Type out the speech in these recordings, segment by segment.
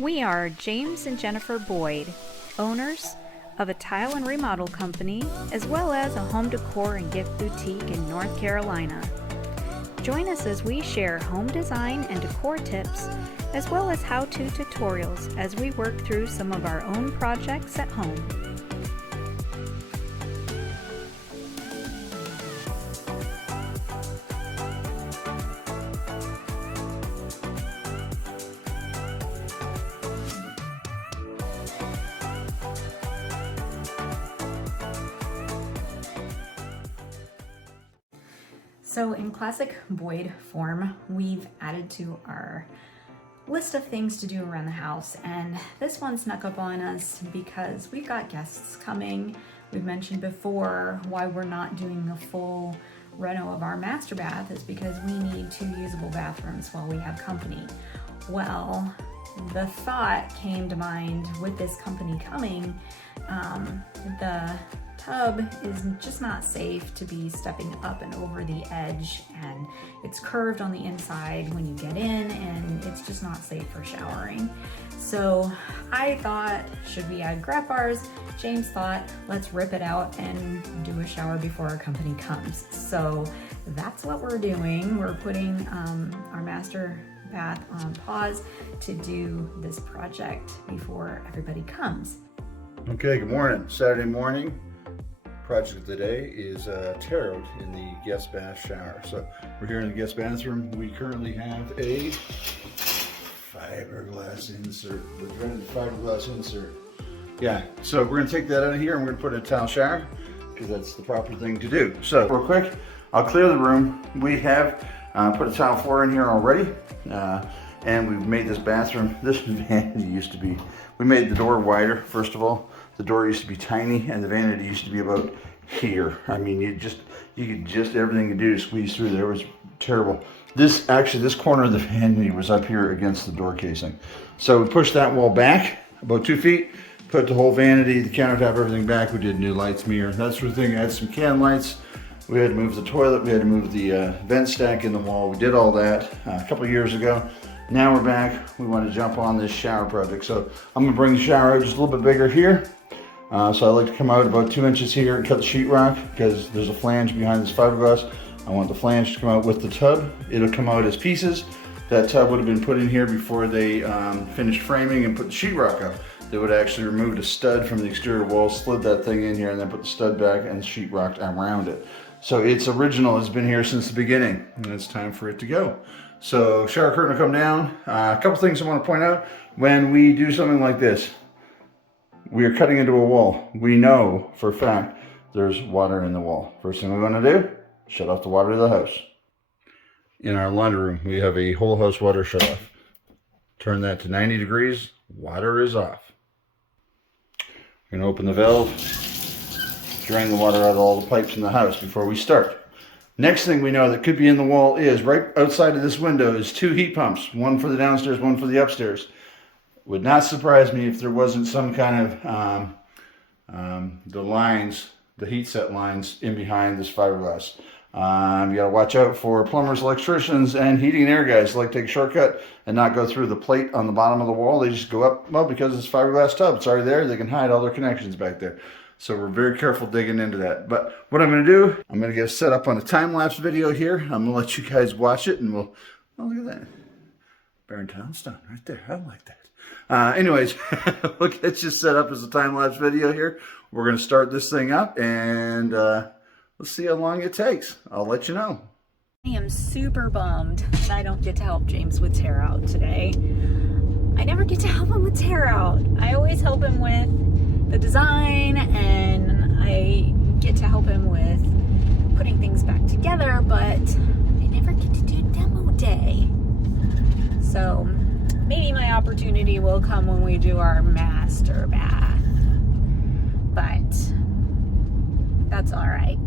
We are James and Jennifer Boyd, owners of a tile and remodel company, as well as a home decor and gift boutique in North Carolina. Join us as we share home design and decor tips, as well as how-to tutorials as we work through some of our own projects at home. So in classic Boyd form, we've added to our list of things to do around the house, and this one snuck up on us because we've got guests coming. We've mentioned before why we're not doing a full reno of our master bath is because we need 2 usable bathrooms while we have company. Well, the thought came to mind with this company coming, the tub is just not safe to be stepping up and over the edge, and it's curved on the inside when you get in, and it's just not safe for showering. So I thought, should we add grab bars? James thought, let's rip it out and do a shower before our company comes. So that's what we're doing. We're putting our master bath on pause to do this project before everybody comes. Okay, good morning. Saturday morning. Project of the day is tear out in the guest bath shower. So we're here in the guest bathroom. We currently have a fiberglass insert. The dreaded fiberglass insert. Yeah, so we're gonna take that out of here and we're gonna put in a tile shower because that's the proper thing to do. So real quick, I'll clear the room. We have put a tile floor in here already. And we've made this bathroom, this vanity used to be, we made the door wider, first of all. The door used to be tiny and the vanity used to be about here. I mean, you could just, everything you do to squeeze through there. It was terrible. This corner of the vanity was up here against the door casing. So we pushed that wall back about 2 feet, put the whole vanity, the countertop, everything back. We did new lights, mirror, that sort of thing. I had some can lights. We had to move the toilet. We had to move the vent stack in the wall. We did all that a couple of years ago. Now we're back. We want to jump on this shower project. So I'm gonna bring the shower out just a little bit bigger here. So I like to come out about 2 inches here and cut the sheetrock because there's a flange behind this fiberglass. I want the flange to come out with the tub. It'll come out as pieces. That tub would have been put in here before they finished framing and put the sheetrock up. They would actually remove a stud from the exterior wall, slid that thing in here, and then put the stud back and the sheetrock around it. So it's original. It's been here since the beginning, and it's time for it to go. So shower curtain will come down. A couple things I want to point out. When we do something like this, we are cutting into a wall. We know for a fact there's water in the wall. First thing we're going to do, shut off the water to the house. In our laundry room, we have a whole house water shut off. Turn that to 90 degrees, water is off. We're going to open the valve, drain the water out of all the pipes in the house before we start. Next thing we know that could be in the wall is, right outside of this window is 2 heat pumps, one for the downstairs, one for the upstairs. Would not surprise me if there wasn't some kind of the lines, the heat set lines in behind this fiberglass. You gotta watch out for plumbers, electricians, and heating and air guys who like to take a shortcut and not go through the plate on the bottom of the wall. They just go up, well, because it's fiberglass tub, it's already there, they can hide all their connections back there. So we're very careful digging into that. But what I'm gonna do, I'm gonna get set up on a time-lapse video here. I'm gonna let you guys watch it and we'll, oh, look at that. Barrington stone right there, I like that. Anyways, we'll get you set up as a time-lapse video here. We're gonna start this thing up and let's see how long it takes. I'll let you know. I am super bummed that I don't get to help James with tear out today. I never get to help him with tear out. I always help him with the design, and I get to help him with putting things back together, but I never get to do demo day. So maybe my opportunity will come when we do our master bath, but that's all right.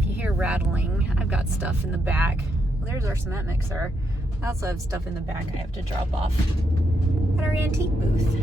If you hear rattling, I've got stuff in the back. Well, there's our cement mixer. I also have stuff in the back I have to drop off at our antique booth.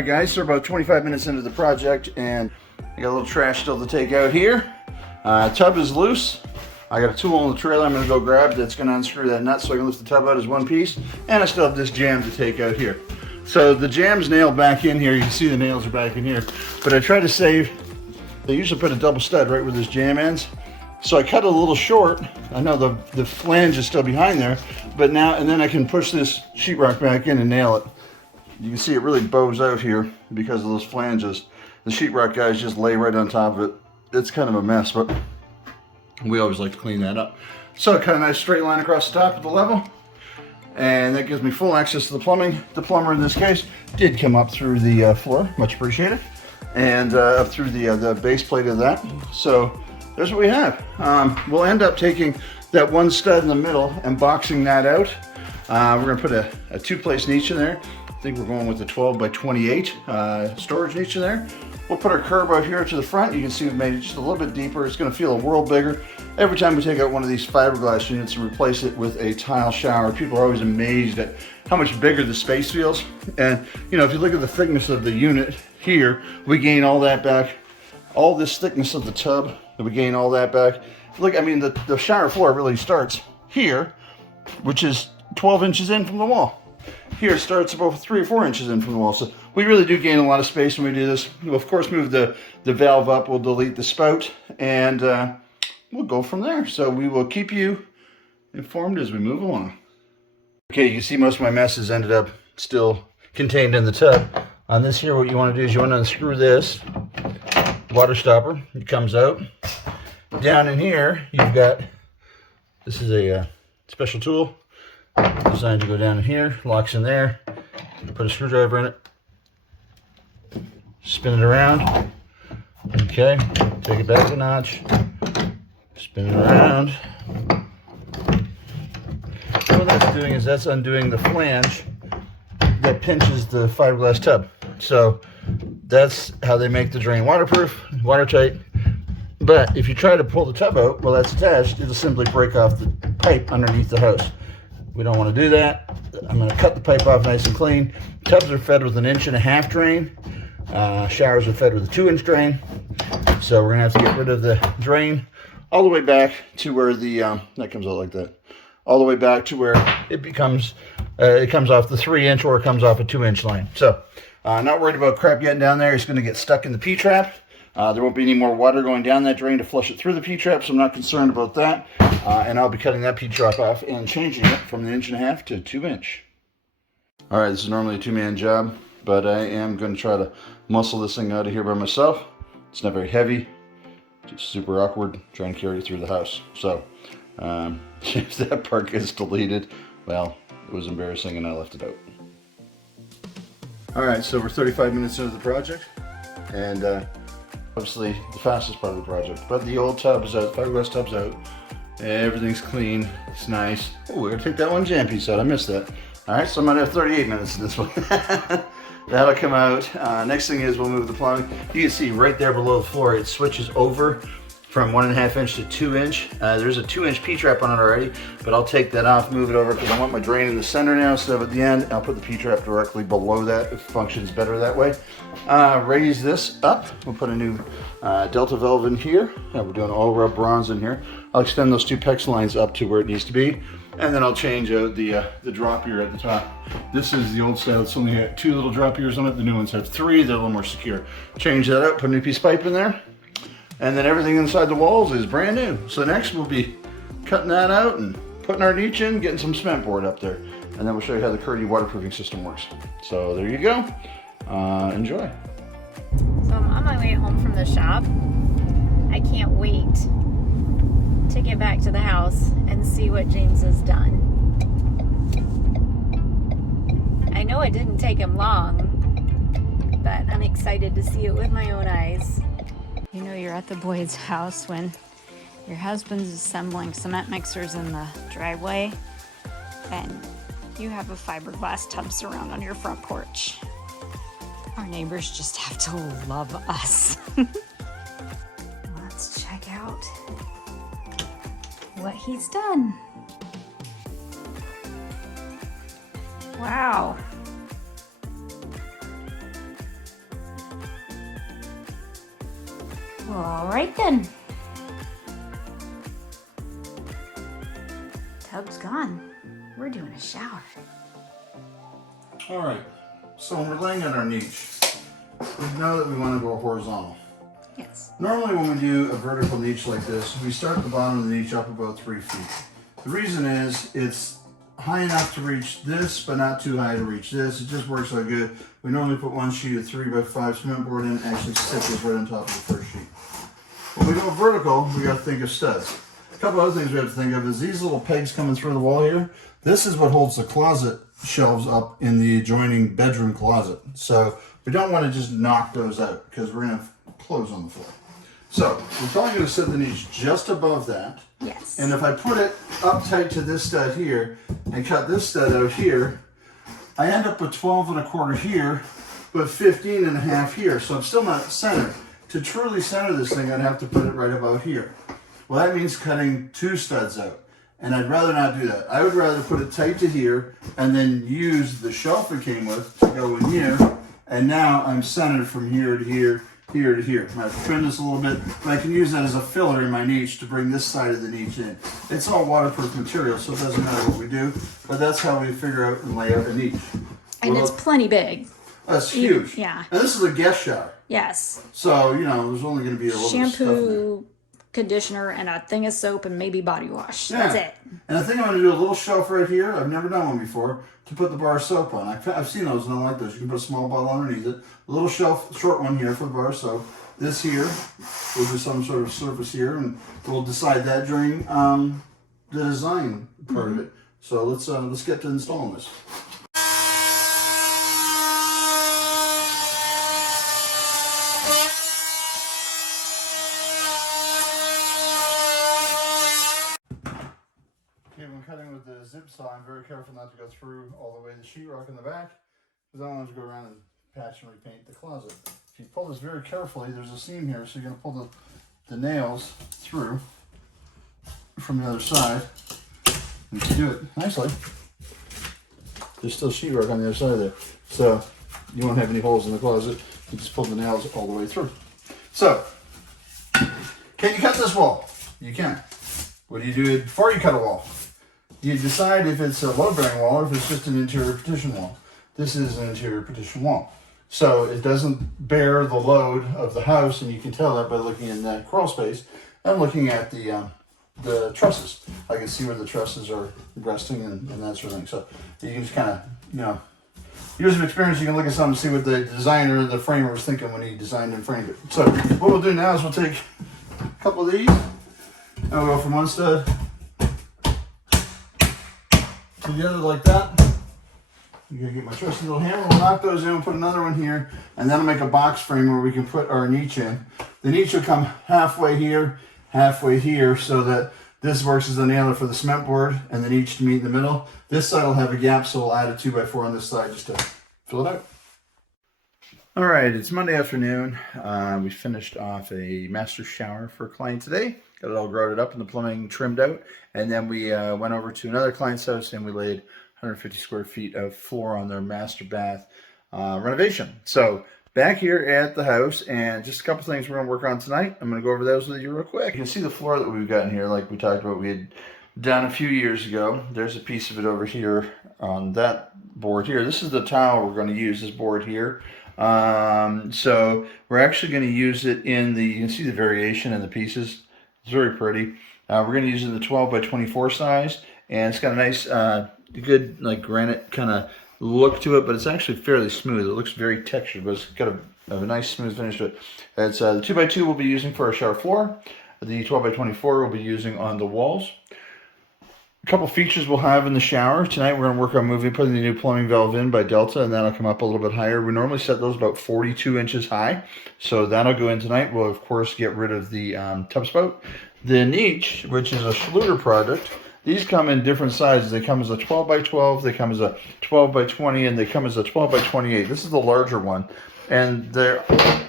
Hey guys, so we're about 25 minutes into the project and I got a little trash still to take out here. Tub is loose. I got a tool in the trailer I'm going to go grab that's going to unscrew that nut so I can lift the tub out as one piece. And I still have this jam to take out here. So the jam's nailed back in here. You can see the nails are back in here. But I try to save, they usually put a double stud right where this jam ends. So I cut it a little short. I know the flange is still behind there, but now, and then I can push this sheetrock back in and nail it. You can see it really bows out here because of those flanges. The sheetrock guys just lay right on top of it. It's kind of a mess, but we always like to clean that up. So I cut a nice straight line across the top of the level. And that gives me full access to the plumbing. The plumber in this case did come up through the floor, much appreciated, and up through the base plate of that. So there's what we have. We'll end up taking that one stud in the middle and boxing that out. We're gonna put a two-place niche in there. I think we're going with the 12 by 28 storage niche in there. We'll put our curb out here to the front. You can see we've made it just a little bit deeper. It's gonna feel a world bigger. Every time we take out one of these fiberglass units and replace it with a tile shower, people are always amazed at how much bigger the space feels. And you know, if you look at the thickness of the unit here, we gain all that back. All this thickness of the tub, we gain all that back. Look, I mean, the shower floor really starts here, which is 12 inches in from the wall. Here it starts about 3 or 4 inches in from the wall. So we really do gain a lot of space when we do this. We'll of course move the valve up, we'll delete the spout, and we'll go from there. So we will keep you informed as we move along. Okay, you can see most of my messes ended up still contained in the tub. On this here, what you want to do is you want to unscrew this water stopper. It comes out. Down in here, you've got, this is a special tool designed to go down in here, locks in there. Put a screwdriver in it, spin it around. Okay, take it back a notch, spin it around. What that's doing is that's undoing the flange that pinches the fiberglass tub. So that's how they make the drain waterproof, watertight. But if you try to pull the tub out while that's attached, it'll simply break off the pipe underneath the hose. We don't want to do that. I'm going to cut the pipe off nice and clean. Tubs are fed with an 1.5 inch drain. Showers are fed with a 2-inch drain. So we're going to have to get rid of the drain all the way back to where the, that comes out like that. All the way back to where it becomes, it comes off the 3-inch or it comes off a 2-inch line. So not worried about crap getting down there. It's going to get stuck in the P-trap. There won't be any more water going down that drain to flush it through the P-trap, so I'm not concerned about that. And I'll be cutting that P-trap off and changing it from the 1.5 to 2-inch. All right, this is normally a 2-man job, but I am going to try to muscle this thing out of here by myself. It's not very heavy, just super awkward trying to carry it through the house. So if that part gets deleted, well, it was embarrassing and I left it out. All right, so we're 35 minutes into the project, and obviously the fastest part of the project. But the old tub is out, fiberglass tub's out. Everything's clean, it's nice. Oh, we're gonna take that one jam piece out, I missed that. All right, so I'm gonna have 38 minutes in this one. That'll come out. Next thing is we'll move the plumbing. You can see right there below the floor, it switches over from 1.5 inch to 2-inch. There's a 2-inch P-trap on it already, but I'll take that off, move it over, because I want my drain in the center now, instead of at the end. I'll put the P-trap directly below that. It functions better that way. Raise this up. We'll put a new Delta valve in here. We're doing all rub bronze in here. I'll extend those 2 PEX lines up to where it needs to be, and then I'll change out the drop ear at the top. This is the old style. It's only got 2 little drop ears on it. The new ones have 3. They're a little more secure. Change that out, put a new piece of pipe in there. And then everything inside the walls is brand new. So next we'll be cutting that out and putting our niche in, getting some cement board up there. And then we'll show you how the Curdy waterproofing system works. So there you go. Enjoy. So I'm on my way home from the shop. I can't wait to get back to the house and see what James has done. I know it didn't take him long, but I'm excited to see it with my own eyes. You know you're at the Boyd's house when your husband's assembling cement mixers in the driveway and you have a fiberglass tub surround on your front porch. Our neighbors just have to love us. Let's check out what he's done. Wow. All right then. Tub's gone. We're doing a shower. All right, so when we're laying on our niche, we know that we want to go horizontal. Yes. Normally when we do a vertical niche like this, we start at the bottom of the niche up about 3 feet. The reason is it's high enough to reach this, but not too high to reach this. It just works so good. We normally put one sheet of 3x5 cement board in and actually stick this right on top of the first sheet. When we go vertical, we got to think of studs. A couple other things we have to think of is these little pegs coming through the wall here. This is what holds the closet shelves up in the adjoining bedroom closet. So we don't want to just knock those out because we're going to have clothes on the floor. So we're probably going to set the niche just above that. Yes. And if I put it up tight to this stud here and cut this stud out here, I end up with 12 1/4 here, but 15 1/2 here. So I'm still not centered. To truly center this thing, I'd have to put it right about here. Well, that means cutting 2 studs out. And I'd rather not do that. I would rather put it tight to here and then use the shelf it came with to go in here. And now I'm centered from here to here, here to here. I trim this a little bit, and I can use that as a filler in my niche to bring this side of the niche in. It's all waterproof material, so it doesn't matter what we do, but that's how we figure out and lay out a niche. And it's plenty big. That's huge. Yeah. And this is a guest shower. Yes. So, you know, there's only going to be a little bit of stuff in there. Shampoo, conditioner, and a thing of soap, and maybe body wash. Yeah. That's it. And I think I'm going to do a little shelf right here. I've never done one before to put the bar of soap on. I've seen those and I like those. You can put a small bottle underneath it. A little shelf, short one here for the bar of soap. This here will do some sort of surface here, and we'll decide that during the design part of it. So let's get to installing this. When cutting with the zip saw, I'm very careful not to go through all the way the sheetrock in the back, because I don't want to go around and patch and repaint the closet. If you pull this very carefully, there's a seam here, so you're going to pull the nails through from the other side. And you do it nicely. There's still sheetrock on the other side there, so you won't have any holes in the closet. You just pull the nails all the way through. So, can you cut this wall? You can. What do you do before you cut a wall? You decide if it's a load-bearing wall or if it's just an interior partition wall. This is an interior partition wall. So it doesn't bear the load of the house, and you can tell that by looking in that crawl space and looking at the trusses. I can see where the trusses are resting and that sort of thing. So you can just kind of, you know, years of experience, you can look at something and see what the designer, the framer was thinking when he designed and framed it. So what we'll do now is we'll take a couple of these and we'll go from one stud to the other like that. I'm gonna get my trusty little hammer, we'll knock those in, we'll put another one here, and then I'll make a box frame where we can put our niche in. The niche will come halfway here, so that this works as the nailer for the cement board and the niche to meet in the middle. This side will have a gap, so we'll add a 2x4 on this side just to fill it out. All right, it's Monday afternoon. We finished off a master shower for a client today. Got it all grouted up and the plumbing trimmed out. And then we went over to another client's house and we laid 150 square feet of floor on their master bath renovation. So back here at the house, and just a couple things we're going to work on tonight. I'm going to go over those with you real quick. You can see the floor that we've got in here, like we talked about, we had done a few years ago. There's a piece of it over here on that board here. This is the tile we're going to use, this board here. So we're actually going to use it in the, you can see the variation in the pieces. It's very pretty. We're going to use it in the 12 by 24 size, and it's got a nice, good like granite kind of look to it, but it's actually fairly smooth. It looks very textured, but it's got a nice smooth finish to it. It's the 2x2 we'll be using for our shower floor. The 12 by 24 we'll be using on the walls. A couple features we'll have in the shower. Tonight we're going to work on putting the new plumbing valve in by Delta, and that'll come up a little bit higher. We normally set those about 42 inches high, so that'll go in tonight. We'll of course get rid of the tub spout. The niche, which is a Schluter product, these come in different sizes. They come as a 12 by 12, they come as a 12 by 20, and they come as a 12 by 28. This is the larger one, and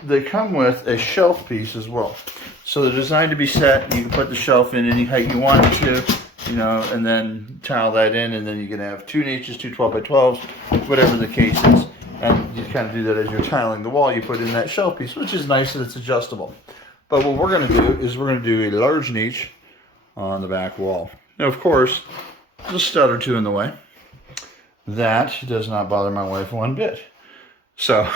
they come with a shelf piece as well. So they're designed to be set. You can put the shelf in any height you want it to, you know, and then tile that in, and then you can have two niches, two 12 by 12s, whatever the case is. And you kind of do that as you're tiling the wall. You put in that shelf piece, which is nice that it's adjustable. But what we're going to do is we're going to do a large niche on the back wall. Now, of course, there's a stud or two in the way. That does not bother my wife one bit. So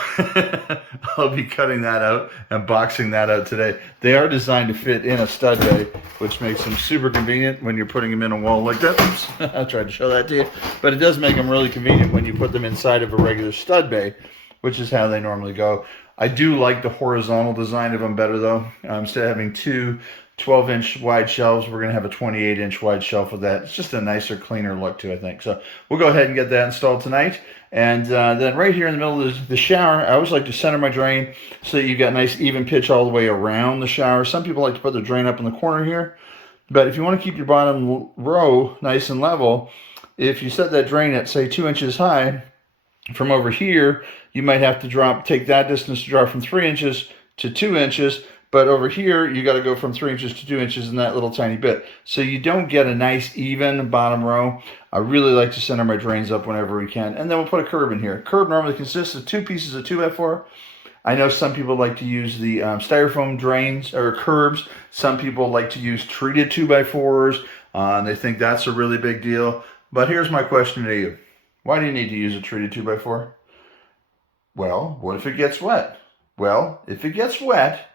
I'll be cutting that out and boxing that out today. They are designed to fit in a stud bay, which makes them super convenient when you're putting them in a wall like that. Oops, I tried to show that to you. But it does make them really convenient when you put them inside of a regular stud bay, which is how they normally go. I do like the horizontal design of them better, though. Instead of having two 12-inch wide shelves, we're going to have a 28-inch wide shelf with that. It's just a nicer, cleaner look to it, I think. So we'll go ahead and get that installed tonight. And then right here in the middle of the shower, I always like to center my drain so that you've got nice even pitch all the way around the shower. Some people like to put their drain up in the corner here. But if you want to keep your bottom row nice and level, if you set that drain at, say, 2 inches high, from over here, you might have to take that distance to drop from 3 inches to 2 inches. But over here, you got to go from 3 inches to 2 inches in that little tiny bit. So you don't get a nice even bottom row. I really like to center my drains up whenever we can. And then we'll put a curb in here. Curb normally consists of 2 pieces of 2x4. I know some people like to use the styrofoam drains or curbs. Some people like to use treated 2x4s. And they think that's a really big deal. But here's my question to you. Why do you need to use a treated 2x4? Well, what if it gets wet? Well, if it gets wet,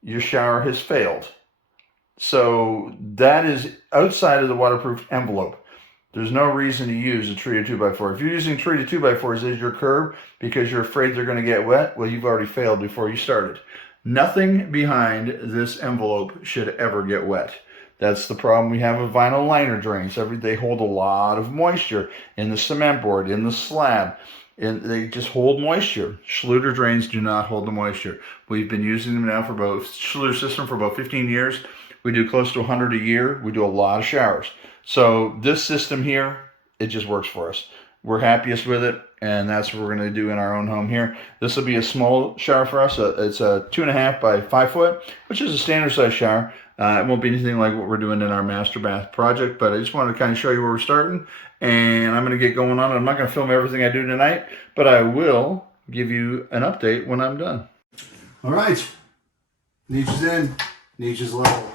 your shower has failed. So that is outside of the waterproof envelope. There's no reason to use a treated 2x4. If you're using treated 2x4s as your curb because you're afraid they're going to get wet, well, you've already failed before you started. Nothing behind this envelope should ever get wet. That's the problem we have with vinyl liner drains. They hold a lot of moisture in the cement board, in the slab. And they just hold moisture. Schluter drains do not hold the moisture. We've been using them now for Schluter system for about 15 years. We do close to 100 a year. We do a lot of showers. So this system here, it just works for us. We're happiest with it, and that's what we're going to do in our own home here. This will be a small shower for us. It's a 2.5 by 5 foot, which is a standard size shower. It won't be anything like what we're doing in our master bath project, but I just wanted to kind of show you where we're starting, and I'm going to get going on. I'm not going to film everything I do tonight, but I will give you an update when I'm done. All right, niche is in, niche is level.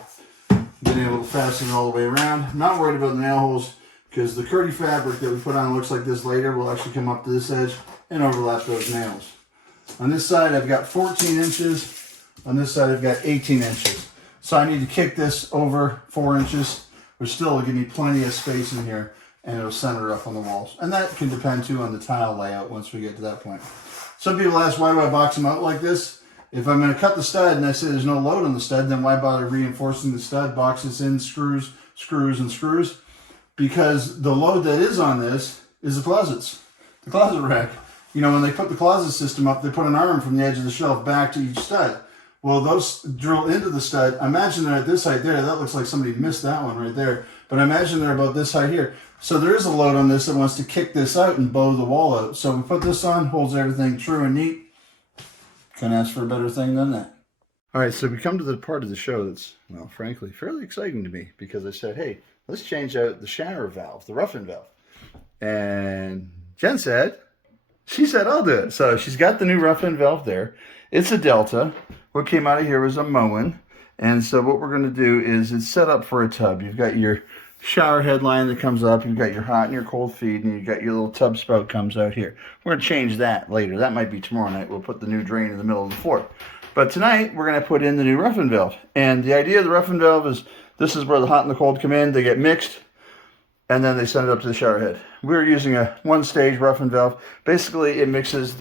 Been able to fasten it all the way around. I'm not worried about the nail holes because the curdy fabric that we put on looks like this later will actually come up to this edge and overlap those nails. On this side, I've got 14 inches. On this side, I've got 18 inches. So I need to kick this over 4 inches, which still will give me plenty of space in here, and it'll center up on the walls. And that can depend too on the tile layout once we get to that point. Some people ask, why do I box them out like this? If I'm going to cut the stud and I say there's no load on the stud, then why bother reinforcing the stud, boxes in, screws, and screws? Because the load that is on this is the closets, the closet rack. You know, when they put the closet system up, they put an arm from the edge of the shelf back to each stud. Well, those drill into the stud. Imagine they're at this height there. That looks like somebody missed that one right there. But imagine they're about this height here. So there is a load on this that wants to kick this out and bow the wall out. So we put this on, holds everything true and neat. Couldn't ask for a better thing than that. All right, so we come to the part of the show that's, well, frankly, fairly exciting to me because I said, hey, let's change out the shower valve, the rough-in valve. And Jen said, I'll do it. So she's got the new rough-in valve there. It's a Delta. What came out of here was a Moen. And so what we're going to do is it's set up for a tub. You've got your shower headline that comes up. You've got your hot and your cold feed, and you've got your little tub spout comes out here. We're going to change that later. That might be tomorrow night. We'll put the new drain in the middle of the floor. But tonight, we're going to put in the new rough-in valve. And the idea of the rough-in valve is this is where the hot and the cold come in. They get mixed, and then they send it up to the shower head. We're using a one-stage rough-in valve. Basically, it mixes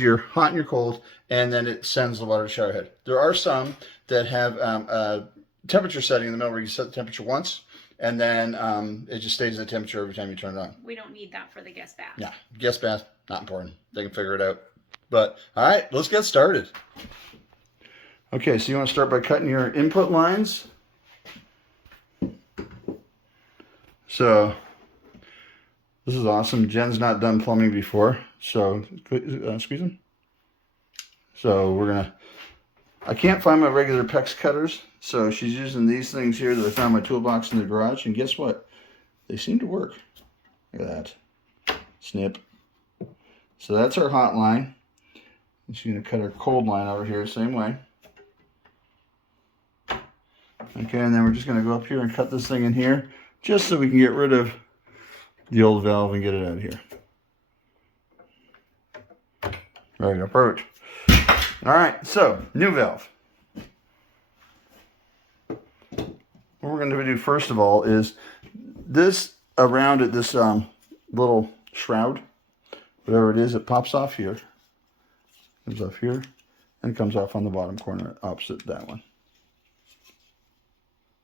your hot and your cold, and then it sends the water to the shower head. There are some that have a temperature setting in the middle where you set the temperature once, and then it just stays at the temperature every time you turn it on. We don't need that for the guest bath. Yeah, guest bath, not important. They can figure it out. But, all right, let's get started. Okay, so you want to start by cutting your input lines. So, this is awesome. Jen's not done plumbing before, so squeeze them. So we're going to, I can't find my regular PEX cutters, so she's using these things here that I found in my toolbox in the garage, and guess what? They seem to work. Look at that. Snip. So that's our hot line. And she's going to cut her cold line over here the same way. Okay, and then we're just going to go up here and cut this thing in here, just so we can get rid of the old valve and get it out of here. There you go, perfect. All right, so new valve. What we're going to do first of all is this around it, this little shroud, whatever it is, it pops off here, comes off here, and comes off on the bottom corner opposite that one.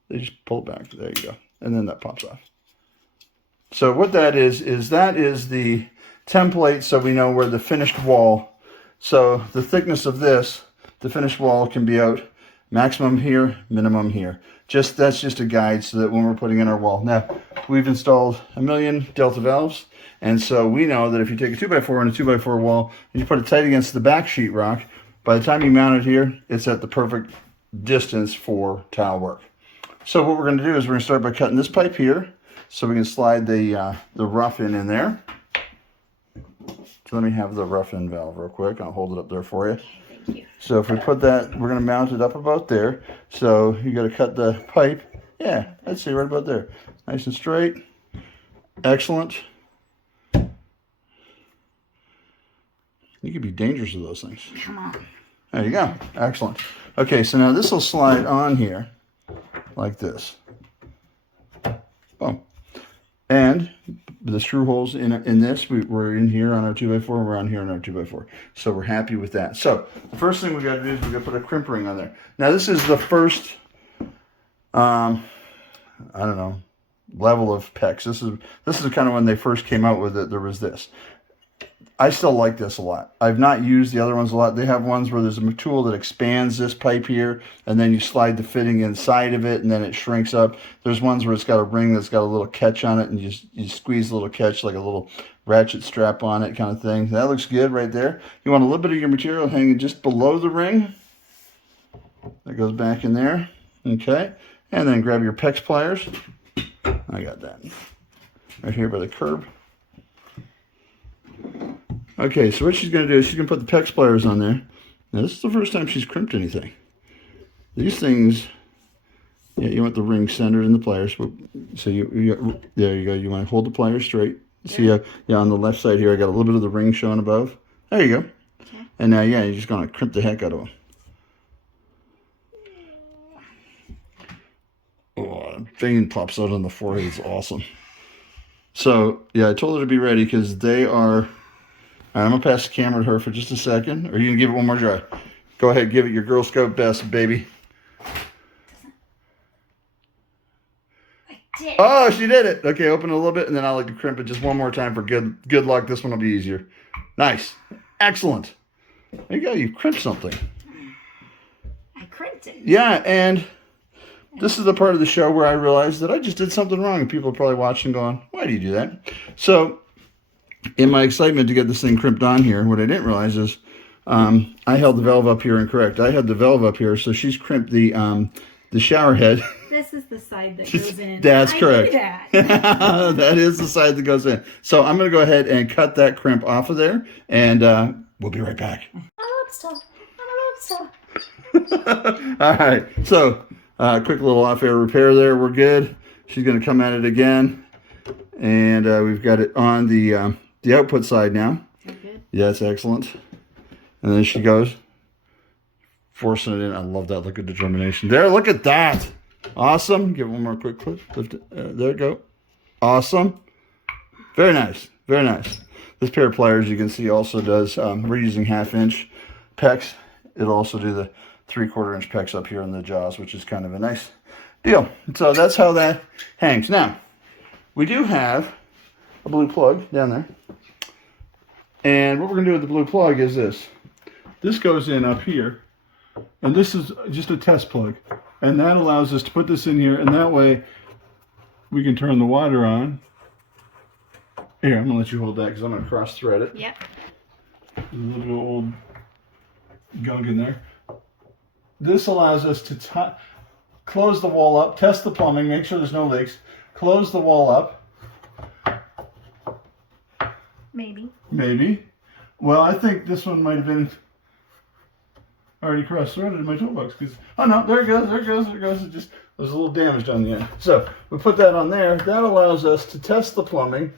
They just pull it back. There you go. And then that pops off. So what that is that is the template, so we know where the finished wall. So the thickness of this, the finished wall can be out maximum here, minimum here. That's just a guide so that when we're putting in our wall. Now, we've installed 1 million Delta valves, and so we know that if you take a 2x4 and a 2x4 wall and you put it tight against the back sheetrock, by the time you mount it here, it's at the perfect distance for tile work. So what we're going to do is we're going to start by cutting this pipe here, so we can slide the rough in there. So let me have the rough in valve real quick. I'll hold it up there for you. Thank you. So if we put that, we're going to mount it up about there. So you got to cut the pipe. Yeah, I'd say right about there. Nice and straight. Excellent. You could be dangerous with those things. Come on. There you go. Excellent. Okay, so now this will slide on here like this. Boom. And the screw holes in this, we're in here on our 2x4, and we're on here on our 2x4. So we're happy with that. So the first thing we got to do is we got to put a crimp ring on there. Now this is the first, I don't know, level of PEX. This is kind of when they first came out with it. There was this. I still like this a lot. I've not used the other ones a lot. They have ones where there's a tool that expands this pipe here, and then you slide the fitting inside of it, and then it shrinks up. There's ones where it's got a ring that's got a little catch on it, and you squeeze a little catch, like a little ratchet strap on it kind of thing. That looks good right there. You want a little bit of your material hanging just below the ring. That goes back in there. Okay. And then grab your PEX pliers. I got that. Right here by the curb. Okay, so what she's going to do is she's going to put the PEX pliers on there. Now, this is the first time she's crimped anything. These things, yeah, you want the ring centered in the pliers. So there you go. You want to hold the pliers straight. See, yeah, on the left side here, I got a little bit of the ring showing above. There you go. Okay. And now, yeah, you're just going to crimp the heck out of them. Oh, vein pops out on the forehead. It's awesome. So, yeah, I told her to be ready because they are... I'm going to pass the camera to her for just a second. Or you can give it one more try. Go ahead, give it your Girl Scout best, baby. I did. Oh, she did it. Okay, open it a little bit, and then I'll like to crimp it just one more time for good luck. This one will be easier. Nice. Excellent. There you go. You crimped something. I crimped it. Yeah, and this is the part of the show where I realized that I just did something wrong, and people are probably watching going, why do you do that? So... in my excitement to get this thing crimped on here, what I didn't realize is I held the valve up here incorrect. I had the valve up here, so she's crimped the shower head. This is the side that goes in. That's correct. I knew that. That is the side that goes in. So I'm going to go ahead and cut that crimp off of there, and we'll be right back. All right. So quick little off-air repair there. We're good. She's going to come at it again, and we've got it on the output side now. Good. Yes, excellent. And then she goes, forcing it in. I love that look of determination. There, look at that. Awesome. Give it one more quick clip. Lift it. There you go. Awesome. Very nice. Very nice. This pair of pliers, you can see, also does, we're using 1/2 inch PEX. It'll also do the 3/4 inch PEX up here in the jaws, which is kind of a nice deal. So that's how that hangs. Now, we do have a blue plug down there. And what we're going to do with the blue plug is this. This goes in up here. And this is just a test plug. And that allows us to put this in here. And that way we can turn the water on. Here, I'm going to let you hold that because I'm going to cross thread it. Yep. There's a little bit of old gunk in there. This allows us to close the wall up, test the plumbing, make sure there's no leaks, close the wall up. Maybe. Maybe. Well, I think this one might have been... already cross-threaded in my toolbox. Because, oh no, there it goes, there it goes, there it goes. It just was a little damaged on the end. So we put that on there. That allows us to test the plumbing,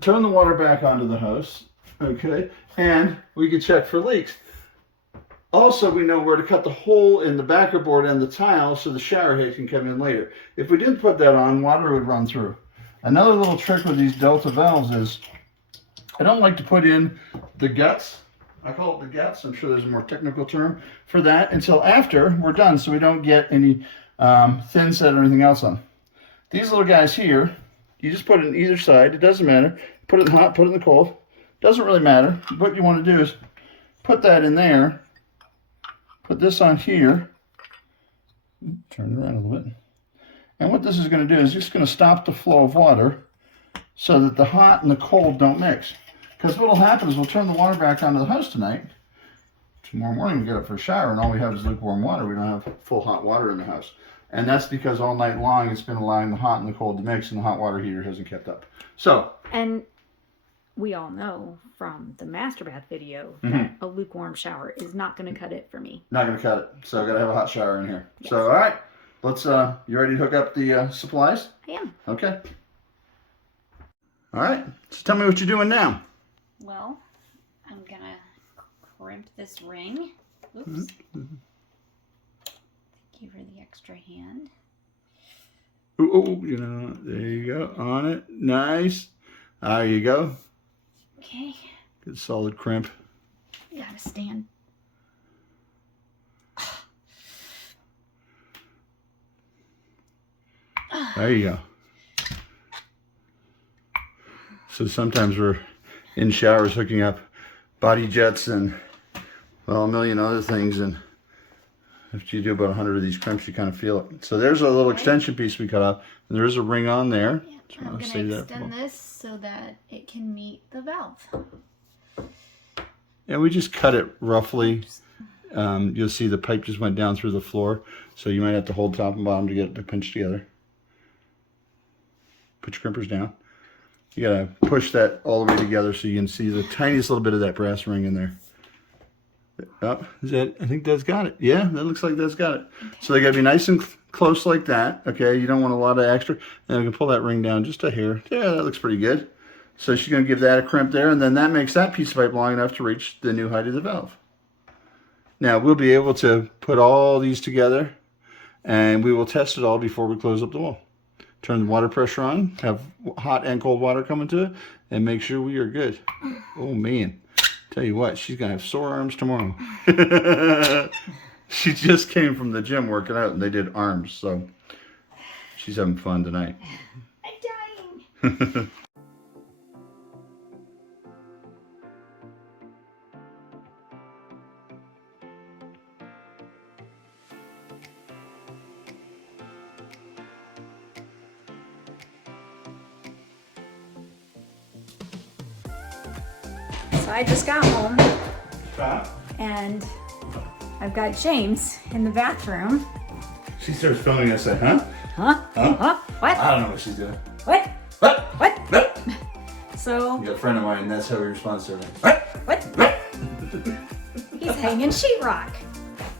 turn the water back onto the house, okay, and we can check for leaks. Also, we know where to cut the hole in the backer board and the tile so the shower head can come in later. If we didn't put that on, water would run through. Another little trick with these Delta valves is I don't like to put in the guts. I call it the guts. I'm sure there's a more technical term for that until after we're done, so we don't get any thin set or anything else on. These little guys here, you just put it in either side. It doesn't matter. Put it in the hot, put it in the cold. Doesn't really matter. What you want to do is put that in there. Put this on here. Turn it around a little bit. And what this is going to do is just going to stop the flow of water so that the hot and the cold don't mix. Because what will happen is we'll turn the water back onto the house tonight. Tomorrow morning we get up for a shower and all we have is lukewarm water. We don't have full hot water in the house. And that's because all night long it's been allowing the hot and the cold to mix and the hot water heater hasn't kept up. So. And we all know from the master bath video that a lukewarm shower is not going to cut it for me. Not going to cut it. So I got to have a hot shower in here. Yes. So, all right. Let's, you ready to hook up the supplies? I am. Okay. All right. So tell me what you're doing now. Well, I'm going to crimp this ring. Oops. Thank you for the extra hand. Ooh, you know, there you go. On it. Nice. There you go. Okay. Good solid crimp. You gotta stand. There you go. So sometimes we're in showers hooking up body jets and, well, a million other things, and if you do about 100 of these crimps, you kind of feel it. So there's a little extension piece we cut off, and there is a ring on there. Yeah, I'm going to extend this so that it can meet the valve. And we just cut it roughly. You'll see the pipe just went down through the floor, so you might have to hold top and bottom to get it to pinch together. Put your crimpers down. You gotta push that all the way together so you can see the tiniest little bit of that brass ring in there. Oh, is that? I think that's got it. Yeah, that looks like that's got it. Okay. So they gotta be nice and close like that. Okay, you don't want a lot of extra. And we can pull that ring down just a hair. Yeah, that looks pretty good. So she's gonna give that a crimp there, and then that makes that piece of pipe long enough to reach the new height of the valve. Now we'll be able to put all these together, and we will test it all before we close up the wall. Turn the water pressure on, have hot and cold water coming to it, and make sure we are good. Oh man, tell you what, she's gonna have sore arms tomorrow. She just came from the gym working out and they did arms, so she's having fun tonight. I'm dying. So I just got home and I've got James in the bathroom. She starts filming us, huh? Huh? Huh? Huh? What? I don't know what she's doing. What? What? What? What? So. You got a friend of mine, and that's how he responds to everything. What? He's hanging sheetrock.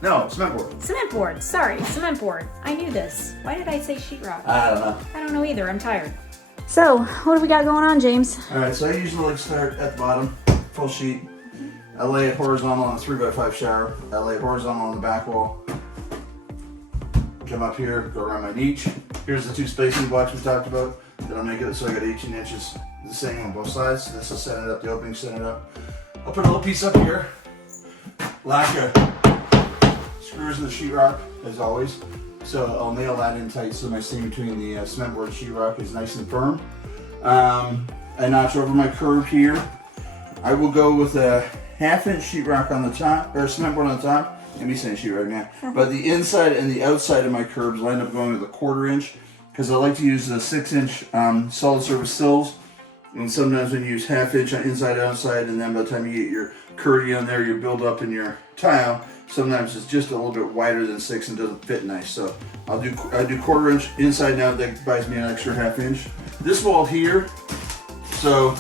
No, cement board. Cement board. Sorry, cement board. I knew this. Why did I say sheetrock? I don't know. I don't know either. I'm tired. So, what do we got going on, James? All right, so I usually like start at the bottom, full sheet. I lay it horizontal on a 3x5 shower. I lay it horizontal on the back wall. Come up here, go around my niche. Here's the two spacing blocks we talked about. Then I'll make it so I got 18 inches the same on both sides. So this will set it up, the opening set it up. I'll put a little piece up here. Lacquer screws in the sheetrock, as always. So I'll nail that in tight so my seam between the cement board sheetrock is nice and firm. I notch over my curb here. I will go with a 1/2 inch sheetrock on the top, or cement board on the top. Let me saying sheet right now. But the inside and the outside of my curbs I end up going with a 1/4 inch because I like to use the 6-inch solid surface sills. And sometimes when you use 1/2 inch on inside and outside, and then by the time you get your curdy on there, you build up in your tile. Sometimes it's just a little bit wider than 6 and doesn't fit nice. So I do 1/4 inch inside now. That buys me an extra 1/2 inch. This wall here, so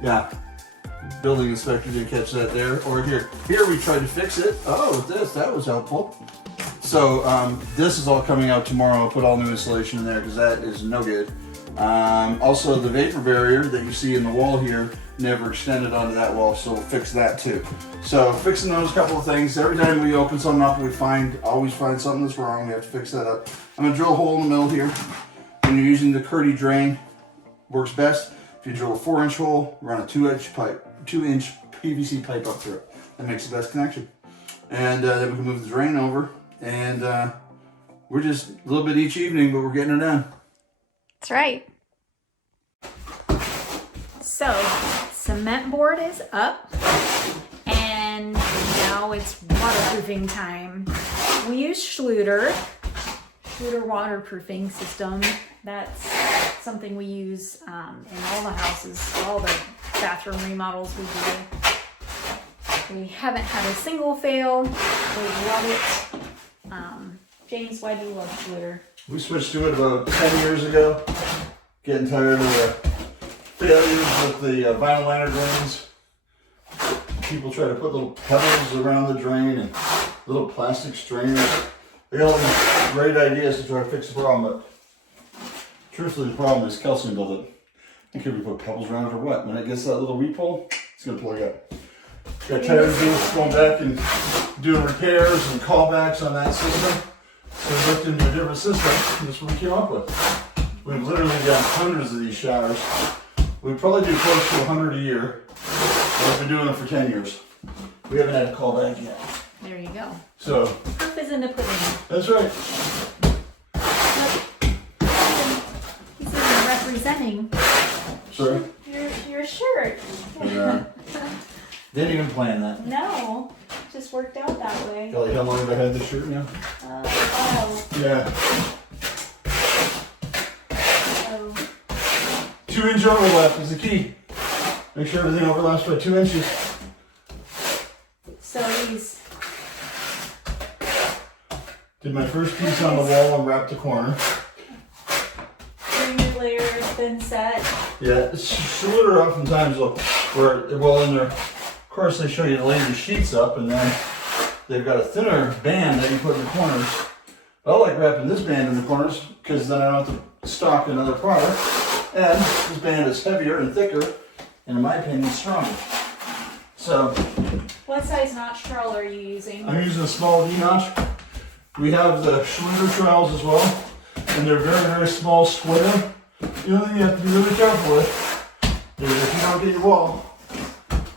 yeah, building inspector didn't catch that there. Or here we tried to fix it. Oh, that was helpful. So this is all coming out tomorrow. I'll put all new insulation in there because that is no good. Also, the vapor barrier that you see in the wall here never extended onto that wall, so we'll fix that too. So fixing those couple of things. Every time we open something up, we always find something that's wrong. We have to fix that up. I'm gonna drill a hole in the middle here. When you're using the Curdy drain, works best. If you drill a 4-inch hole, run a 2-inch PVC pipe up through it. That makes the best connection. And then we can move the drain over. And we're just a little bit each evening, but we're getting it done. That's right. So, cement board is up, and now it's waterproofing time. We use Schluter waterproofing system. That's something we use in all the houses, all the bathroom remodels we do. We haven't had a single fail. We love it. James, why do you love Schluter? We switched to it about 10 years ago. Getting tired of the failures with the vinyl liner drains. People try to put little pebbles around the drain and little plastic strainers. They got all these great ideas to try to fix the problem, but truthfully the problem is calcium buildup. I think if we put pebbles around it or what, when it gets that little weep hole, it's going to plug up. Got tired of going back and doing repairs and callbacks on that system. So we looked into a different system, and this is what we came up with. We've literally got hundreds of these showers. We probably do close to 100 a year. We've been doing them for 10 years. We haven't had a callback yet. There you go. So proof is in the pudding. That's right. He's even representing. Sorry? Your shirt. Didn't even plan that. No, just worked out that way. Kelly, how long have I had this shirt now? Yeah. 2-inch overlap is the key. Make sure everything overlaps by 2 inches. So he's... Did my first piece on the wall and wrapped the corner. Drainage layer has been set. Yeah, Schluter oftentimes in there. Of course, they show you to lay the sheets up, and then they've got a thinner band that you put in the corners. I like wrapping this band in the corners because then I don't have to stock another product. And this band is heavier and thicker, and in my opinion, stronger. So, what size notch trowel are you using? I'm using a small V-notch. We have the Schluter trowels as well, and they're very, very small square. The only thing you have to be really careful with is if you don't get your wall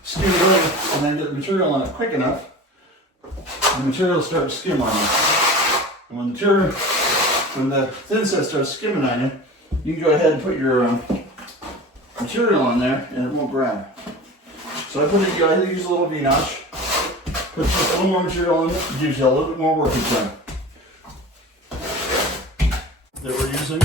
skewed right and then get the material on it quick enough, the material will start to skim on you. And when the thin set starts skimming on you, you can go ahead and put your material on there and it won't grab. So I use a little V-notch, put just a little more material in it, gives you a little bit more working time. That we're using.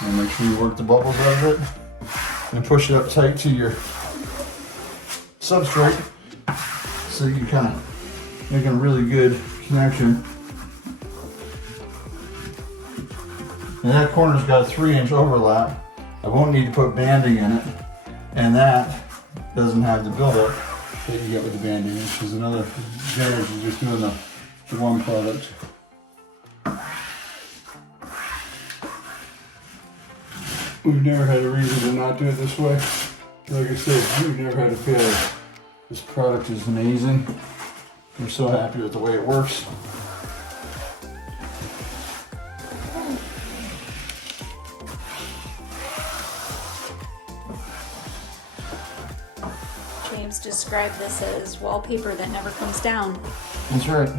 And make sure you work the bubbles out of it and push it up tight to your substrate so you kind of make a really good connection. And that corner's got a 3-inch overlap. I won't need to put banding in it, and that doesn't have the buildup that you get with the banding, which is another advantage of just doing the one product. We've never had a reason to not do it this way. Like I said, we've never had a failure. This product is amazing. We're so happy with the way it works. James described this as wallpaper that never comes down. That's right.